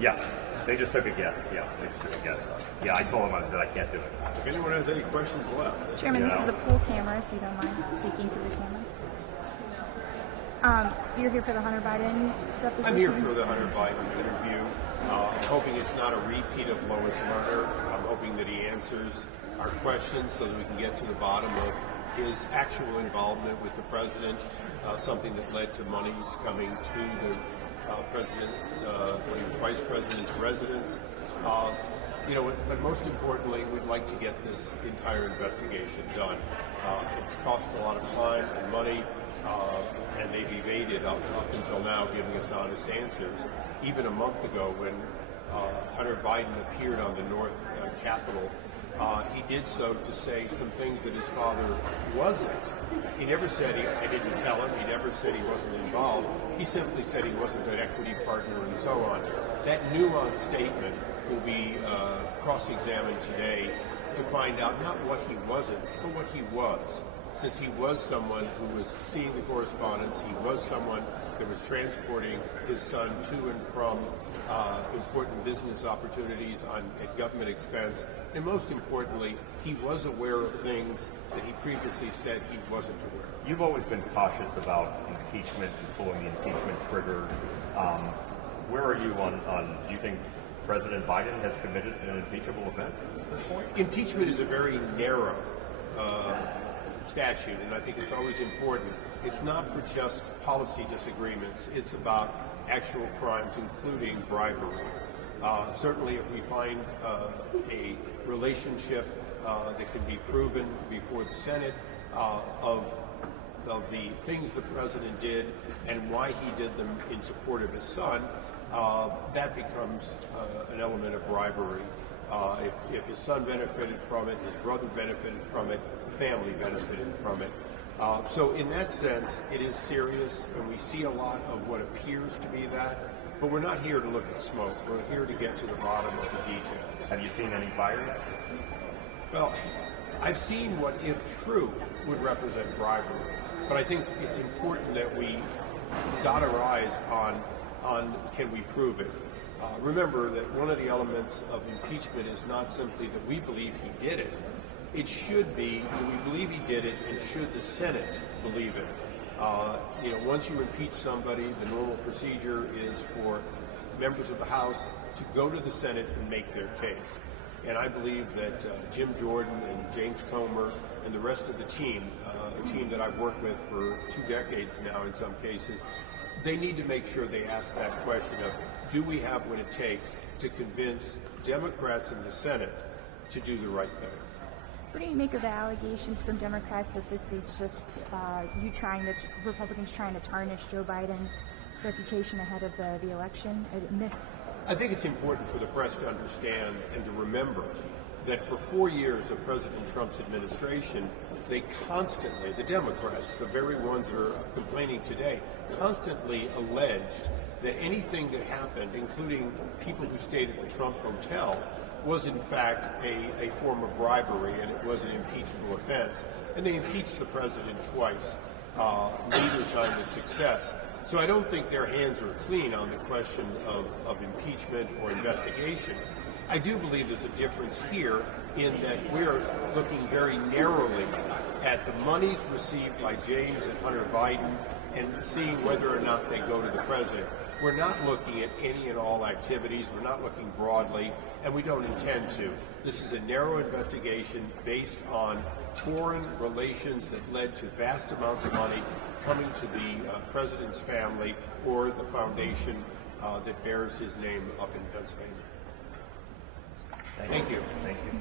Yes. They just took a guess. Yes, they just took a guess. Yeah, I told them that I can't do it. If anyone has any questions left. Chairman, this is the pool camera, if you don't mind speaking to the camera. You're here for the Hunter Biden deposition? I'm here for the Hunter Biden interview. I'm hoping it's not a repeat of Lois Lerner. I'm hoping that he answers our questions so that we can get to the bottom of his actual involvement with the president, something that led to monies coming to the president's, vice president's residence. But most importantly, we'd like to get this entire investigation done. It's cost a lot of time and money, and they've evaded up until now giving us honest answers. Even a month ago when Hunter Biden appeared on the North Capitol, he did so to say some things that his father wasn't. He never said I didn't tell him. He never said he wasn't involved. He simply said he wasn't an equity partner and so on. That nuanced statement will be cross-examined today to find out not what he wasn't, but what he was. Since he was someone who was seeing the correspondence, he was someone that was transporting his son to and from important business opportunities at government expense, and most importantly, he was aware of things that he previously said he wasn't aware of. You've always been cautious about impeachment and pulling the impeachment trigger. Where are you on do you think President Biden has committed an impeachable offense at this point? Impeachment is a very narrow statute, and I think it's always important. It's not for just policy disagreements. It's about actual crimes, including bribery. Certainly, if we find a relationship that can be proven before the Senate of the things the president did and why he did them in support of his son, that becomes an element of bribery. If his son benefited from it, his brother benefited from it, the family benefited from it. So in that sense, it is serious, and we see a lot of what appears to be that, but we're not here to look at smoke. We're here to get to the bottom of the details. Have you seen any fire yet? Well, I've seen what, if true, would represent bribery, but I think it's important that we dot our I's on can we prove it. Remember that one of the elements of impeachment is not simply that we believe he did it. It should be that we believe he did it, and should the Senate believe it. Once you impeach somebody, the normal procedure is for members of the House to go to the Senate and make their case. And I believe that Jim Jordan and James Comer and the rest of the team, a team that I've worked with for 2 decades now in some cases, they need to make sure they ask that question of, do we have what it takes to convince Democrats in the Senate to do the right thing? What do you make of the allegations from Democrats that this is just Republicans trying to tarnish Joe Biden's reputation ahead of the election? A myth. I think it's important for the press to understand and to remember that for 4 years of President Trump's administration, they constantly, the Democrats, the very ones that are complaining today, constantly alleged that anything that happened, including people who stayed at the Trump Hotel, was in fact a form of bribery, and it was an impeachable offense. And they impeached the president twice, neither time with success. So I don't think their hands are clean on the question of impeachment or investigation. I do believe there's a difference here in that we're looking very narrowly at the monies received by James and Hunter Biden and seeing whether or not they go to the president. We're not looking at any and all activities. We're not looking broadly, and we don't intend to. This is a narrow investigation based on foreign relations that led to vast amounts of money coming to the president's family or the foundation that bears his name up in Pennsylvania. Thank you. Thank you.